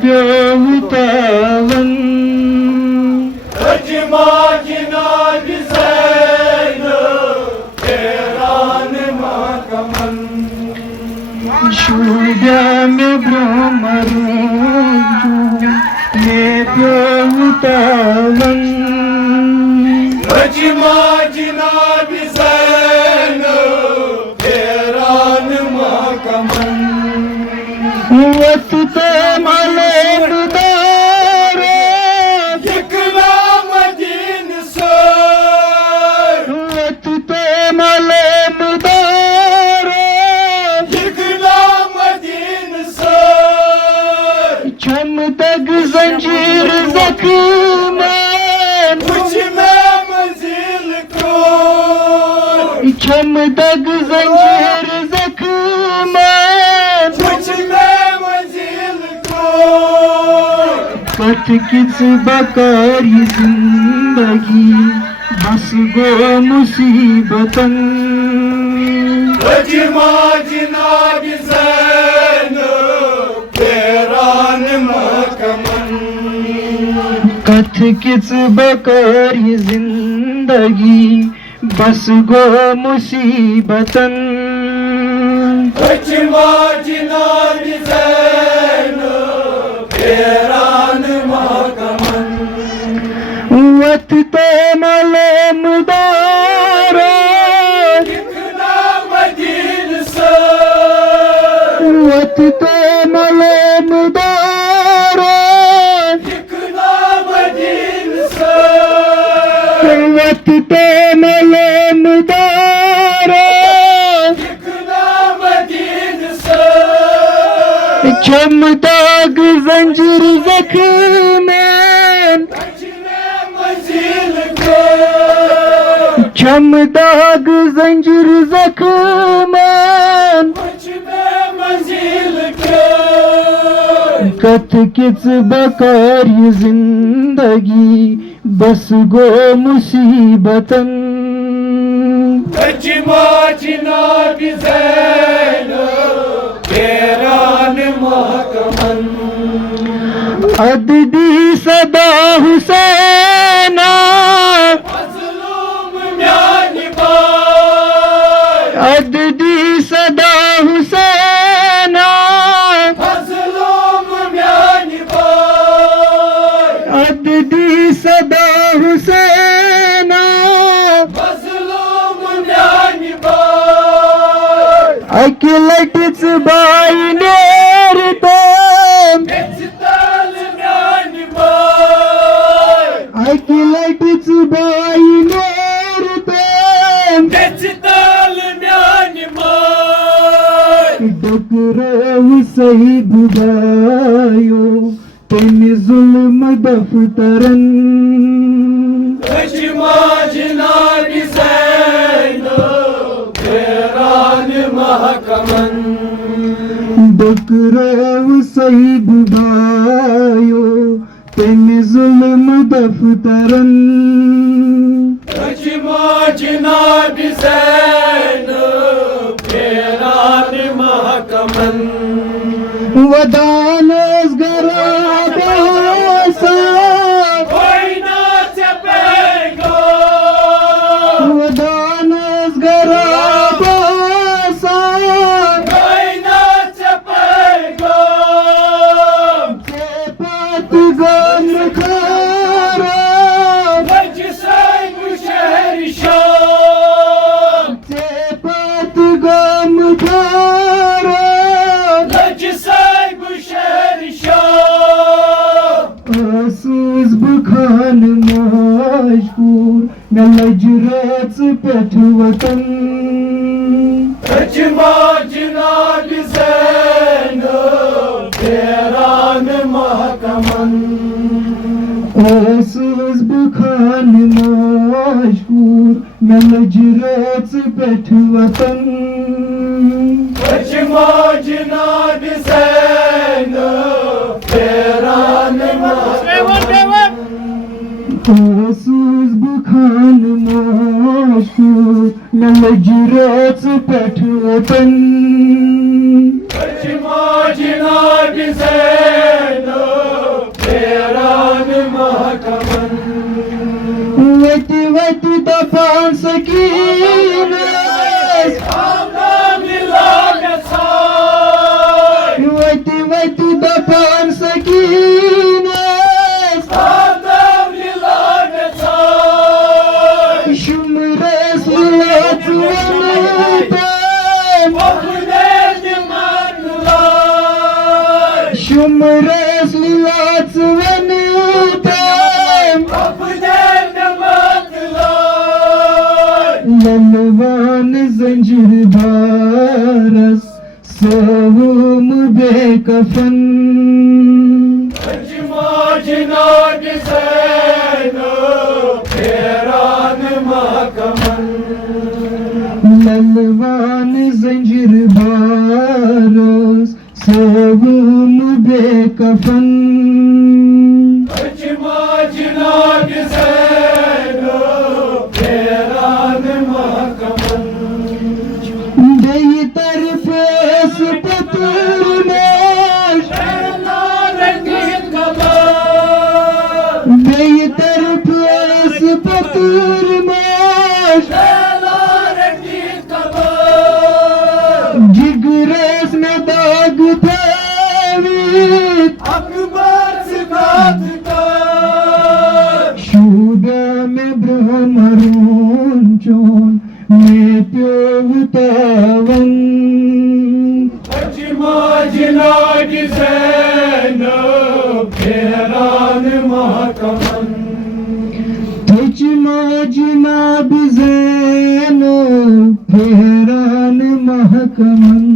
प्योतावन अजमा जिनाब ज़ैनब तेरान महकमन शूद्या में ब्रह्मरूजू में प्योतावन अजमा जिनाब ज़ैनब तेरान महकमन वत ते मले मुदारे यकला मदीन सर वत ते मले मुदारे यकला मदीन सर छम तक जंजीर जख्मन मुझ में मंजिल को छम तक जंजीर जख्मन मुझ में मंजिल को कथ किस बकारी जिंदगी बस गो मुसीबतन अजमा जिनाब ज़ैनब तेरान महकमन कथ किस बकारी जिंदगी बस गो मुसीबतन अजमा जिनाब ज़ैनब तेरान महकमन वत ते मले मुदारे यकला मदीन सर वत ते मले मुदारे यकला मदीन सर वत ते मले मुदारे यकला मदीन सर छम दाग जंजीर जख्मन मुझ में मंजिल को छम दाग जंजीर जख्मन मुझ में मंजिल को कथ किस बकारी जिंदगी बस गो मुसीबतन अजमा जिनाब ज़ैनब तेरान महकमन अददी सदा हुसैना मज़लूम म्यानी बाय अददी सदा हुसैना मज़लूम म्यानी बाय अददी सदा हुसैना मज़लूम म्यानी बाय अकिलटिच बाई नेरतो बेचताल म्यानी बाय अकिलटिच बाई नेरतो बेचताल म्यानी बाय डकराव सही बुदायो तेन जुल्म दफ्तरन अजमा जिनाब ज़ैनब तेरान महकमन डकराव सही बुदायो तेन जुल्म दफ्तरन अजमा जिनाब ज़ैनब तेरान महकमन वदानस गराबासा कोई ना चपेगा वदानस गराबासा कोई ना चपेगा पात गम खारा लज साइब शहर शाम पात गम खारा लज साइब शहर शाम आसूस बखान मशहूर न लजरत पेठ वतन अजमा जिनाब ज़ैनब तेरान महकमन आसूस बखान मशहूर न लजरत पेठ वतन अजमा जिनाब ज़ैनब तेरान महकमन आसूस बखान मशहूर न लजरत पेठ वतन Kaçma Cenab-ı Zeynep Teran mahkaman Vati vati dapan sakinas Avdam lillahi say Vati vati dapan sakinas Avdam lillahi say Shumres lilat vanutam Vakudel matlar Shumres lilat vanutam Vakudel matlar Lalvan zanjir baras Savum bekafan Kaçma Cenab-ı Zeynep Teran mahkaman Lalvan zanjir baras Savum bekafan Kaçma Cenab-ı Zeynep Teran mahkaman Deyi tarfes patırmaş Rengarenk kaban Deyi tarfes patırmaş Rengarenk kaban Jigres में दाग थावित Akbar sıkat kan Shuda में brahmarun chon में प्योवतावन Kaçma Cenab-ı Zeynep Teran mahkaman Tejma jinab zeno Peran mahkaman